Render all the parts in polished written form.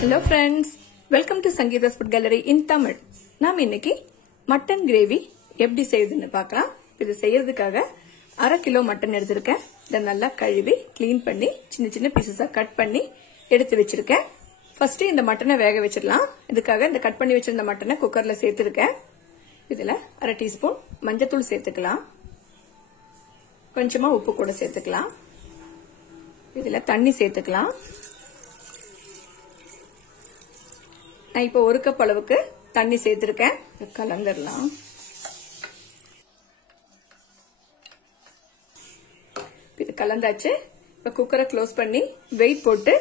Hello friends, welcome to Sangeetha's Food Gallery in Tamil. நாம் இன்னைக்கு mutton gravy எப்படி செய்யுதுன்னு பார்க்கலாம். இது செய்யறதுக்காக 1/2 கிலோ மட்டன் எடுத்திருக்கேன். இத நல்லா கழுவி க்ளீன் பண்ணி சின்ன சின்ன பீசஸா கட் பண்ணி எடுத்து வச்சிருக்கேன். ஃபர்ஸ்ட் இந்த மட்டனை வேக வச்சிடலாம். இதுக்காக இந்த கட் பண்ணி வச்சிருந்த மட்டனை குக்கர்ல சேர்த்திருக்கேன். இதுல 1/2 டீஸ்பூன் மஞ்சள்தூள் சேர்த்துக்கலாம். கொஞ்சமா உப்பு கூட சேர்த்துக்கலாம். இதுல தண்ணி சேர்த்துக்கலாம். நான் இப்போ 1 கப் அளவுக்கு தண்ணி சேர்த்திருக்கேன். கலந்துடலாம். இது கலந்தாச்சு. இப்ப குக்கரை க்ளோஸ் பண்ணி வெயிட் போட்டு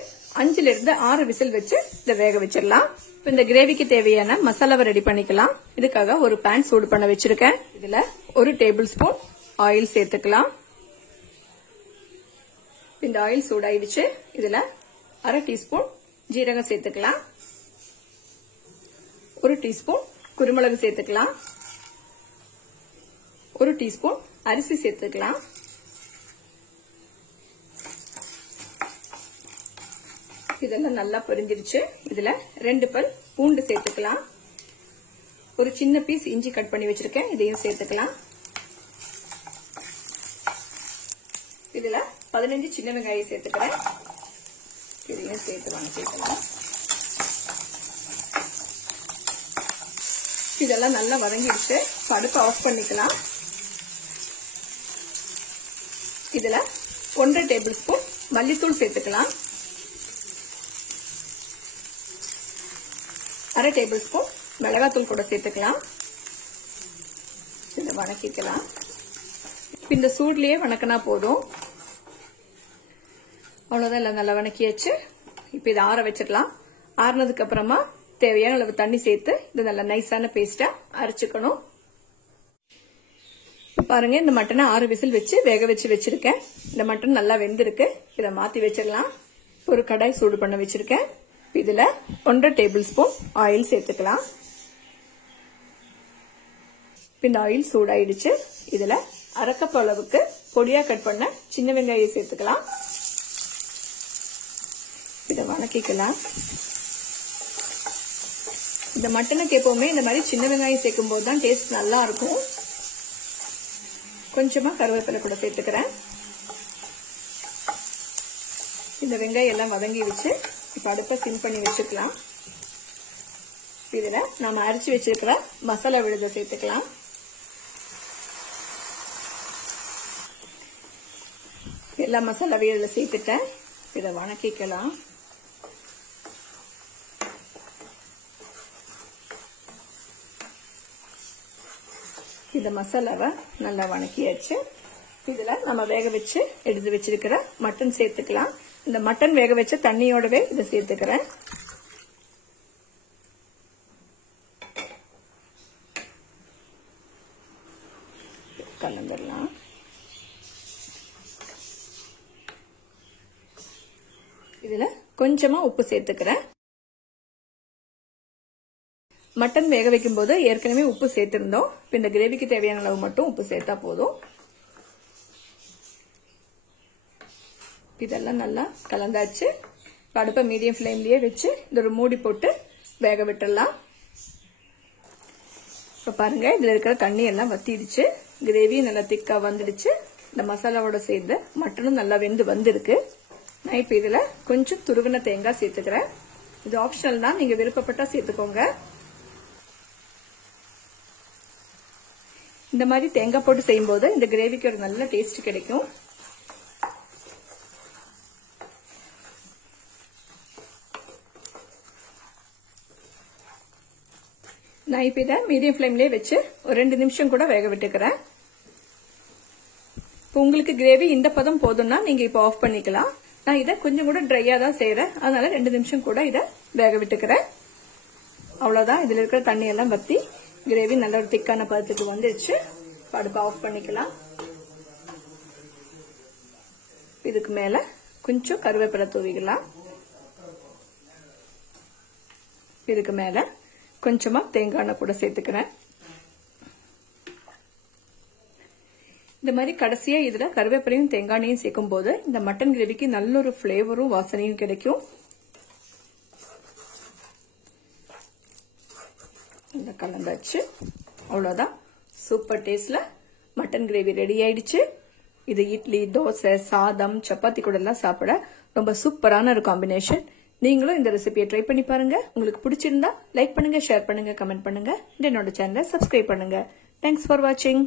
5 இருந்து 6 விசில் வச்சு இதை வேக வச்சிடலாம். இந்த கிரேவிக்கு தேவையான மசாலாவை ரெடி பண்ணிக்கலாம். இதுக்காக ஒரு பேன் சூடு பண்ண வச்சிருக்கேன். இதுல 1 டேபிள் ஸ்பூன் ஆயில் சேர்த்துக்கலாம். இந்த ஆயில் சூடாயிடுச்சு. இதுல 1/2 டீஸ்பூன் ஜீரகம் சேர்த்துக்கலாம். 1 டீஸ்பூன் குருமிளகு சேர்த்துக்கலாம். 1 டீஸ்பூன் அரிசி சேர்த்துக்கலாம். இதெல்லாம் நல்லா பொரிஞ்சிருச்சு. இதுல 2 பல் பூண்டு சேர்த்துக்கலாம். ஒரு சின்ன பீஸ் இஞ்சி கட் பண்ணி வச்சிருக்கேன். இதையும் சேர்த்துக்கலாம். இதுல 15 சின்ன வெங்காயம் சேர்த்துக்கிறேன். இதையும் சேர்த்துக்கலாம். இதெல்லாம் நல்லா வதங்கிடுச்சு. அடுப்பு ஆஃப் பண்ணிக்கலாம். இதுல 1/2 டேபிள் ஸ்பூன் மல்லித்தூள் சேர்த்துக்கலாம். 1/2 டேபிள் ஸ்பூன் மிளகாத்தூள் கூட சேர்த்துக்கலாம். இதை வணக்கிக்கலாம். இந்த சூட்லயே வணக்கினா போதும். அவ்வளவுதான். எல்லாம் நல்லா வணக்கியாச்சு. இப்ப இதை ஆற வச்சிடலாம். ஆறுனதுக்கு அப்புறமா தேவையான அளவு தண்ணி சேர்த்து இது நல்லா நைஸான பேஸ்டா அரைச்சுக்கணும். பாருங்க, இந்த மட்டனை 6 விசில் வச்சு வேக வச்சு வச்சிருக்கேன். இந்த மட்டன் நல்லா வெந்திருக்கு. இதை மாத்தி வச்சிடலாம். ஒரு கடாய் சூடு பண்ண வச்சிருக்கேன். இதுல 1/2 டேபிள் ஸ்பூன் ஆயில் சேர்த்துக்கலாம். இந்த ஆயில் சூடாயிடுச்சு. இதுல 1/2 கப் அளவுக்கு பொடியா கட் பண்ண சின்ன வெங்காயம் சேர்த்துக்கலாம். இதை வணக்கிக்கலாம். இந்த மட்டனுக்கு எப்பவுமே இந்த மாதிரி சின்ன வெங்காயம் சேர்க்கும் போது தான் டேஸ்ட் நல்லா இருக்கும். கொஞ்சமா கருவேப்பிலை கூட சேர்த்துக்கிறேன். இந்த வெங்காயம் எல்லாம் வதங்கி வச்சு இப்ப அடுப்பை சிம் பண்ணி வச்சுக்கலாம். இதுல நாம அரைச்சு வச்சிருக்கிற மசாலா விழுத சேர்த்துக்கலாம். எல்லா மசாலாவையும் இதுல சேர்த்துட்டேன். இதை வணக்கிக்கலாம். இந்த மசாலாவை நல்லா வணக்கியாச்சு. இதுல நம்ம வேக வச்சு எடுத்து வச்சிருக்கிற மட்டன் சேர்த்துக்கலாம். இந்த மட்டன் வேக வச்ச தண்ணியோடவே இதை சேர்த்துக்கிறேன். கலந்துடலாம். இதுல கொஞ்சமா உப்பு சேர்த்துக்கிறேன். மட்டன் வேக வைக்கும் போது ஏற்கனவே உப்பு சேர்த்திருந்தோம். இந்த கிரேவிக்கு தேவையான அளவு மட்டும் உப்பு சேர்த்தா போதும். இதெல்லாம் நல்லா கலந்தாச்சு. அடுப்பை மீடியம் ஃப்ளேம்லயே வச்சு இந்த ஒரு மூடி போட்டு வேக விட்டுடலாம். இப்ப பாருங்க, இதுல இருக்கிற தண்ணி எல்லாம் வத்திடுச்சு. கிரேவி நல்லா திக்கா வந்துடுச்சு. இந்த மசாலாவோட சேர்ந்து மட்டனும் நல்லா வெந்து வந்திருக்கு. நான் இப்ப இதுல கொஞ்சம் துருவின தேங்காய் சேர்த்துக்கிறேன். இது ஆப்ஷனல் தான், நீங்க விருப்பப்பட்டா சேர்த்துக்கோங்க. இந்த மாதிரி தேங்காய் போட்டு செய்யும் போது இந்த கிரேவிக்கு ஒரு நல்ல டேஸ்ட் கிடைக்கும். நான் இப்ப இதை மீடியம் ஃப்ளேம்லயே வச்சு ஒரு 2 நிமிஷம் கூட வேக விட்டுக்கிறேன். இப்போ உங்களுக்கு கிரேவி இந்த பதம் போதும்னா நீங்க இப்போ ஆஃப் பண்ணிக்கலாம். நான் இதை கொஞ்சம் கூட ட்ரையா தான் செய்யறேன். அதனால 2 நிமிஷம் கூட இதை வேக விட்டுக்கிறேன். அவ்வளவுதான். இதுல இருக்கிற தண்ணி எல்லாம் வத்தி கிரேவி நல்ல ஒரு திக்கான பதத்துக்கு வந்துருச்சு. அடுப்பு ஆஃப் பண்ணிக்கலாம். இதுக்கு மேல கொஞ்சம் கருவேப்பிலை தூவிக்கலாம். இதுக்கு மேல கொஞ்சமா தேங்காய் எண்ணெய் கூட சேர்த்துக்கிறேன். இந்த மாதிரி கடைசியா இதுல கருவேப்பிலையும் தேங்காய் எண்ணெயும் சேர்க்கும் போது இந்த மட்டன் கிரேவிக்கு நல்ல ஒரு ஃபிளேவரும் வாசனையும் கிடைக்கும். இந்த கலந்தாச்சு. அவ்வளோதான். சூப்பர் டேஸ்ட்ல மட்டன் கிரேவி ரெடி ஆயிடுச்சு. இது இட்லி, தோசை, சாதம், சப்பாத்தி கூட எல்லாம் சாப்பிட ரொம்ப சூப்பரான ஒரு காம்பினேஷன். நீங்களும் இந்த ரெசிபியை ட்ரை பண்ணி பாருங்க. உங்களுக்கு பிடிச்சிருந்தா லைக் பண்ணுங்க, ஷேர் பண்ணுங்க, கமெண்ட் பண்ணுங்க. என்னோட சேனலை சப்ஸ்கிரைப் பண்ணுங்க. தேங்க்ஸ் ஃபார் வாட்சிங்.